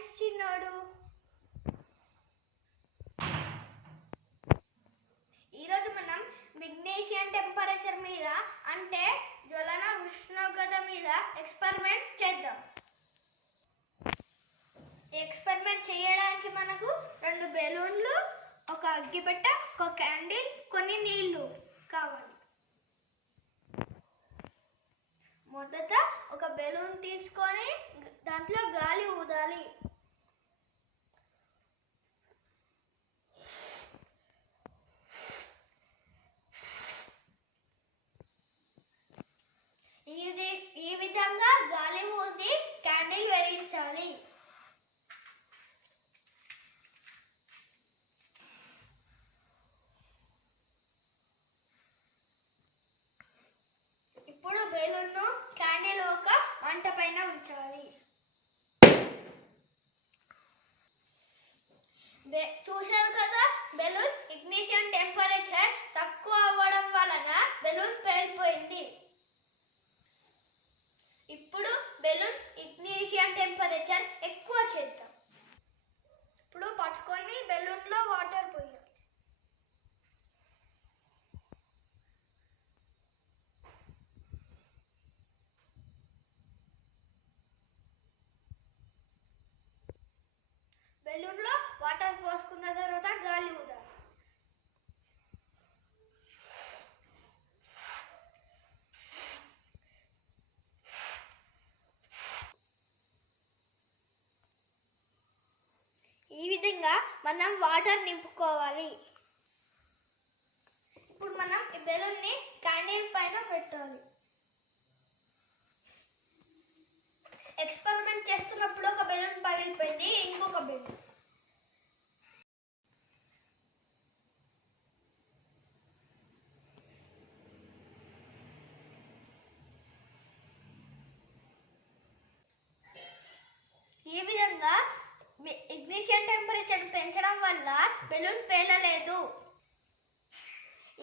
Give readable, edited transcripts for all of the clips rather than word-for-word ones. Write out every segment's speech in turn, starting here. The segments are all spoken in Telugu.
థ్యాంక్స్ చిన్నోడు. ఈరోజు మనం మెగ్నీషియం టెంపరేచర్ మీద అంటే జ్వలన ఉష్ణోగ్రత మీద ఎక్స్పెరిమెంట్ చేద్దాం. ఎక్స్పెరిమెంట్ చేయడానికి మనకు 2 బెలూన్లు, ఒక అగ్గిపెట్ట, ఒక క్యాండిల్, కొన్ని నీళ్లు కావాలి. మొదట ఒక బెలూన్ తీసుకొని దాంట్లో గాలి ఊదాలి. ఈ విధంగా గాలి ఊది క్యాండిల్ వెలిగించాలి. ఇప్పుడు బెలూన్ను క్యాండిల్ ఒక మంట పైన ఉంచాలి. చూశారు కదా, బెలూన్ ఇగ్నిషన్ టెంపరేచర్ తక్కువ అవ్వడం వలన బెలూన్ పేలిపోయింది. ఇప్పుడు బెలూన్ ఇగ్నిషన్ టెంపరేచర్ ఎక్కువ చేద్దాం. ఇప్పుడు పట్టుకొని బెలూన్లో వాటర్ పోయాలి. బెలూన్లో వాటర్ పోసుకున్న తర్వాత గాలి ఊదాలి. ఈ విధంగా మనం వాటర్ నింపుకోవాలి. ఇప్పుడు మనం ఈ బెలూన్ని క్యాండిల్ పైన పెట్టాలి. ఎక్స్పెరిమెంట్ చేస్తున్నప్పుడు ఒక బెలూన్ పగిలిపోయింది, ఇంకొక బెలూన్. ఈ విధంగా ఇగ్నిషన్ టెంపరేచర్ పెంచడం వల్ల బెలూన్ పేలలేదు.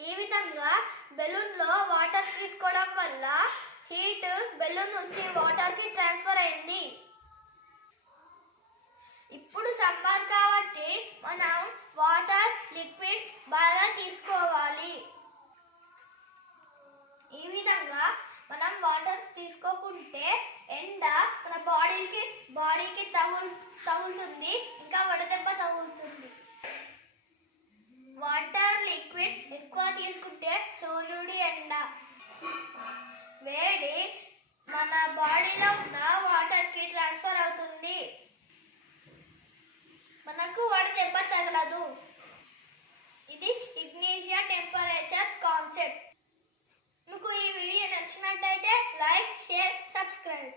ఈ విధంగా బెలూన్లో వాటర్ తీసుకోవడం వల్ల హీట్ బెలూన్ నుంచి వాటర్కి ట్రాన్స్ఫర్ అయింది. ఇప్పుడు సమ్మర్ కాబట్టి మనం వాటర్ లిక్విడ్స్ బాగా తీసుకోవాలి. ఈ విధంగా మనం వాటర్స్ తీసుకోకుంటే ఎండ మన బాడీకి తగులుతుంది, ఇంకా వడదెబ్బ తగులుతుంది. వాటర్ లిక్విడ్ ఎక్కువ తీసుకుంటే సూర్యుడి ఎండ వేడి మన బాడీలో ఉన్న వాటర్కి ట్రాన్స్ఫర్ అవుతుంది, మనకు వడదెబ్బ తగలదు. ఇది ఇగ్నిషన్ టెంపరేచర్ కాన్సెప్ట్. మీకు ఈ వీడియో నచ్చినట్టయితే లైక్, షేర్, సబ్స్క్రైబ్.